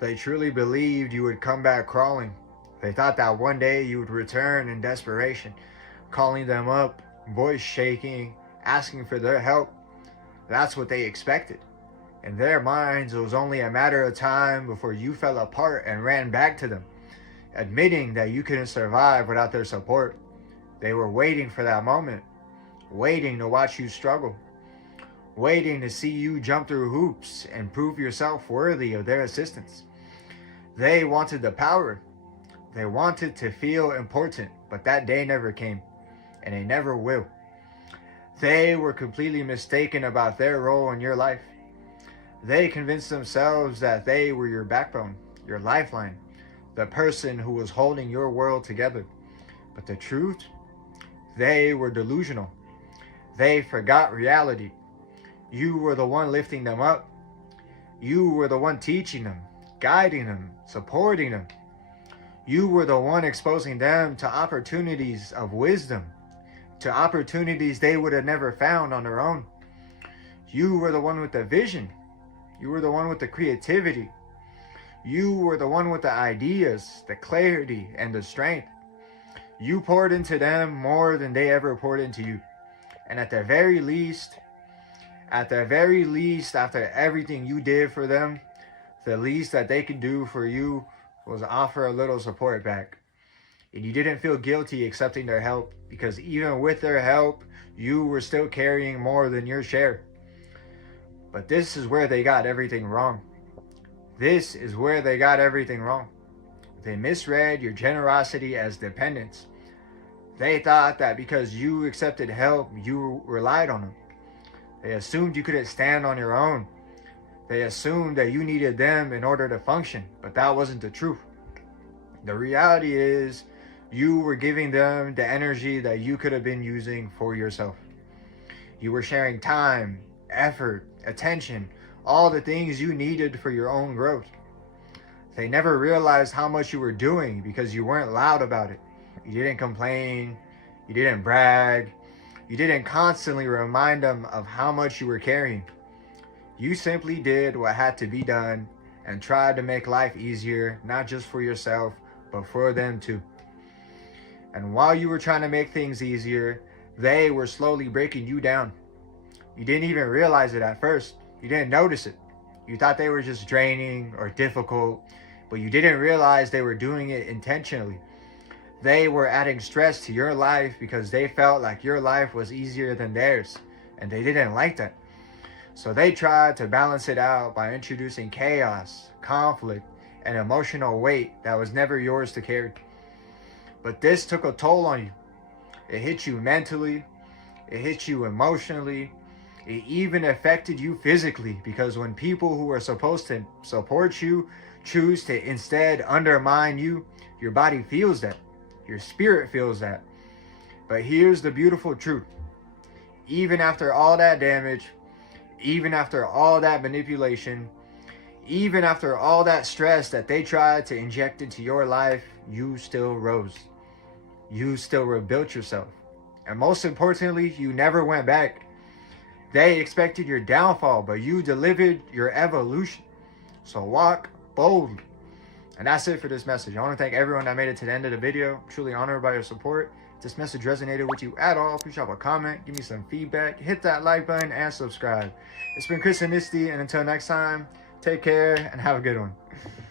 They truly believed you would come back crawling. They thought that one day you would return in desperation, calling them up, voice shaking, asking for their help. That's what they expected. In their minds, it was only a matter of time before you fell apart and ran back to them, admitting that you couldn't survive without their support. They were waiting for that moment, waiting to watch you struggle, waiting to see you jump through hoops and prove yourself worthy of their assistance. They wanted the power. They wanted to feel important, but that day never came, and it never will. They were completely mistaken about their role in your life. They convinced themselves that they were your backbone, your lifeline, the person who was holding your world together. But the truth, they were delusional. They forgot reality. You were the one lifting them up. You were the one teaching them, guiding them, supporting them. You were the one exposing them to opportunities of wisdom, to opportunities they would have never found on their own. You were the one with the vision. You were the one with the creativity. You were the one with the ideas, the clarity, and the strength. You poured into them more than they ever poured into you. And at the very least, after everything you did for them, the least that they could do for you was offer a little support back. And you didn't feel guilty accepting their help, because even with their help, you were still carrying more than your share. But this is where they got everything wrong. This is where they got everything wrong. They misread your generosity as dependence. They thought that because you accepted help, you relied on them. They assumed you couldn't stand on your own. They assumed that you needed them in order to function, but that wasn't the truth. The reality is, you were giving them the energy that you could have been using for yourself. You were sharing time, effort, attention, all the things you needed for your own growth. They never realized how much you were doing because you weren't loud about it. You didn't complain. You didn't brag. You didn't constantly remind them of how much you were carrying. You simply did what had to be done and tried to make life easier, not just for yourself, but for them too. And while you were trying to make things easier, they were slowly breaking you down. You didn't even realize it at first. You didn't notice it. You thought they were just draining or difficult, but you didn't realize they were doing it intentionally. They were adding stress to your life because they felt like your life was easier than theirs, and they didn't like that. So they tried to balance it out by introducing chaos, conflict, and emotional weight that was never yours to carry. But this took a toll on you. It hit you mentally, it hit you emotionally, it even affected you physically, because when people who are supposed to support you choose to instead undermine you, your body feels that. Your spirit feels that. But here's the beautiful truth. Even after all that damage, even after all that manipulation, even after all that stress that they tried to inject into your life, you still rose. You still rebuilt yourself. And most importantly, you never went back. They expected your downfall, but you delivered your evolution. So walk bold. And that's it for this message. I want to thank everyone that made it to the end of the video. I'm truly honored by your support. If this message resonated with you at all, please drop a comment, give me some feedback, hit that like button, and subscribe. It's been Chris and Misty, and until next time, take care and have a good one.